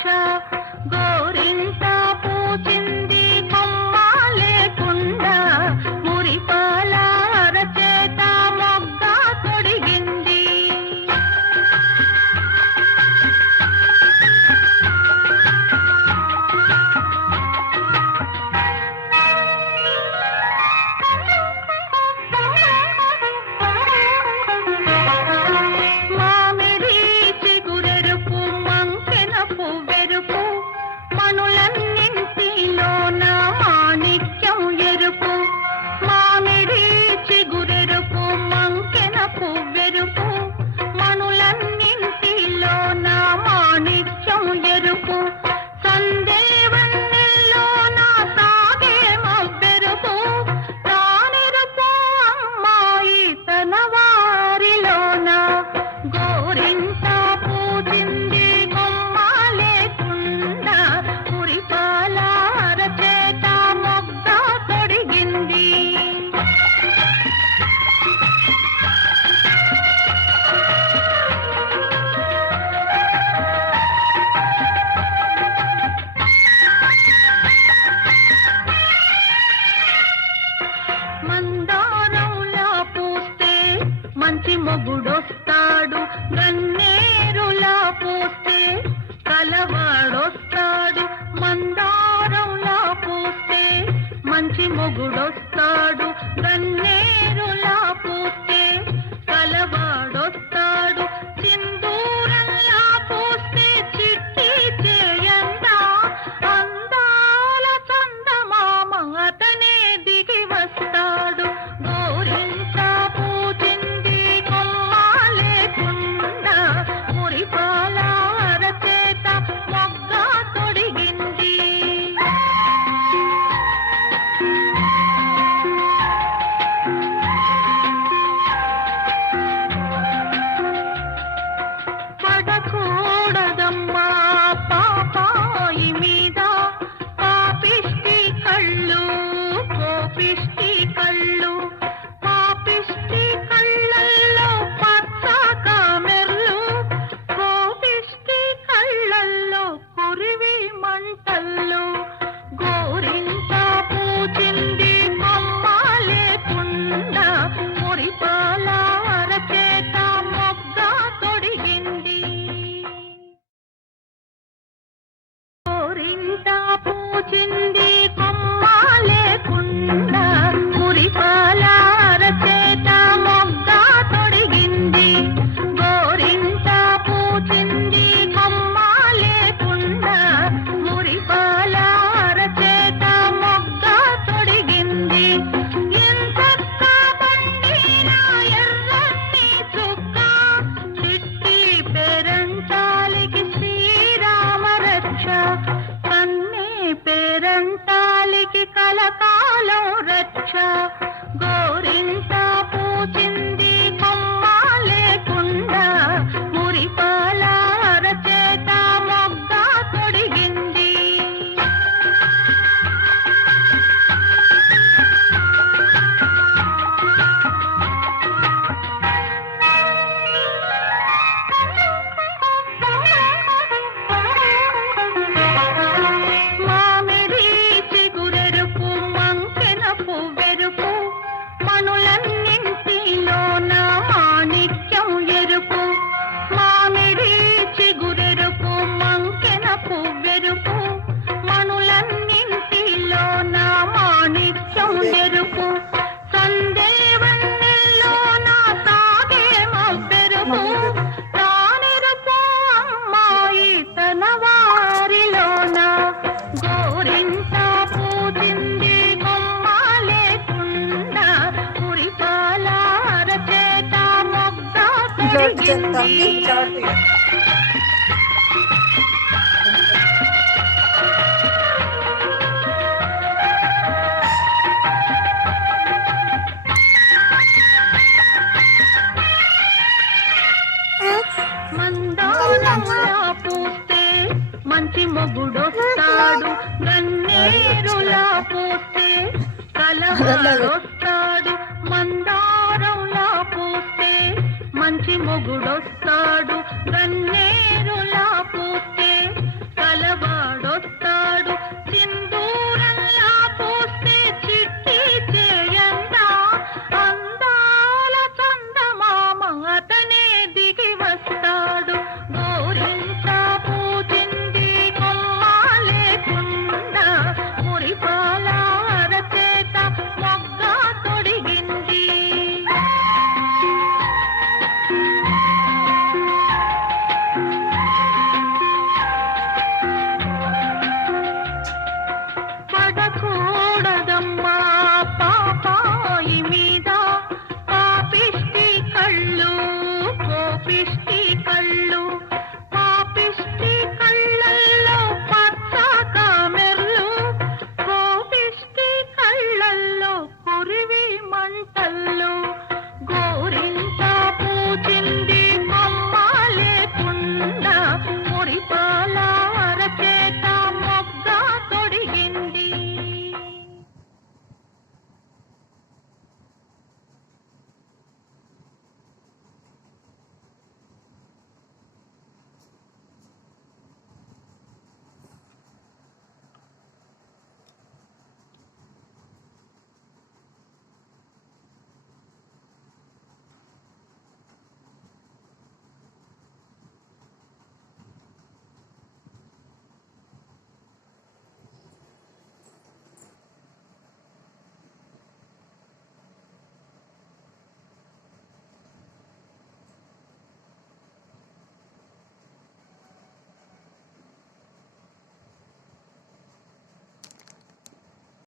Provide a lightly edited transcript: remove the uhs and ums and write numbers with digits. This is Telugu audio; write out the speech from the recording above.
రక్ష గోరింట పూచింది కొమ్మ లేకుండా మురిపాల అరచేత మొగ్గ తొడిగింది. మంచి మొగుడొస్తాడు గన్నేరులా పూస్తే కలవాడొస్తాడు. మందారంలా పూస్తే మంచి మొగుడొస్తాడు గన్నేరులా పూస్తే కలవాడొస్తాడు. సింధూరంలా పూస్తే చిట్టి చేయండా అందాల చందమామ అతనే దిగి వస్తాడు. గోరింట పూచింది కొమ్మ లేకుండా మురిపాల అరచేత మొగ్గ తొడిగింది. పడకూడదమ్మా పాపాయి మీద పాపిష్టి కళ్ళు కోపిష్టి కళ్ళు. పాపిష్టి కళ్ళల్లో పచ్చ కామెర్లు కోపిష్టి కళ్ళల్లో కురివి మంటల్లో. గోరింట పూచింది కొమ్మ లేకుండా మురిపాల అరచేత మొగ్గ తొడిగింది. గోరింట పూచింది కొమ్మ లేకుండా మురిపాల అరచేత మొగ్గ తొడిగింది. గోరింట పూచింది కొమ్మ లేకుండా మురిపాల అరచేత మొగ్గ తొడిగింది. ఇంతక్క పండిన ఎర్రని చుక్క చిట్టి పేరంటాలికి శ్రీరామ రక్ష కన్నే పేరంటాలికి కలకాలం రక్ష. గోరింట పూచింది కొమ్మ లేకుండా మురిపాల అరచేత మొగ్గ తొడిగింది. మామిడి చిగురెరుపు మంకెన పువ్వెరుపు మనులన్నింటిలోన మాణిక్యం ఎరుపు. మామిడి చిగురెరుపు మంకెన పువ్వెరుపు మనులన్నింటిలోన మాణిక్యం ఎరుపు. సందేవన్నెల్లోన తాగే మబ్బెరుపు తానెరుపు అమ్మాయి తన వారిలోన. గోరింట పూచింది కొమ్మ లేకుండా మురిపాల అరచేత మొగ్గ తొడిగింది. మందారంలా పూస్తే మంచి మొగుడొస్తాడు గన్నేరులా పూస్తే కలవాడొస్తాడు. మందారంలా పూస్తే మంచి మొగుడొస్తాడు గన్నే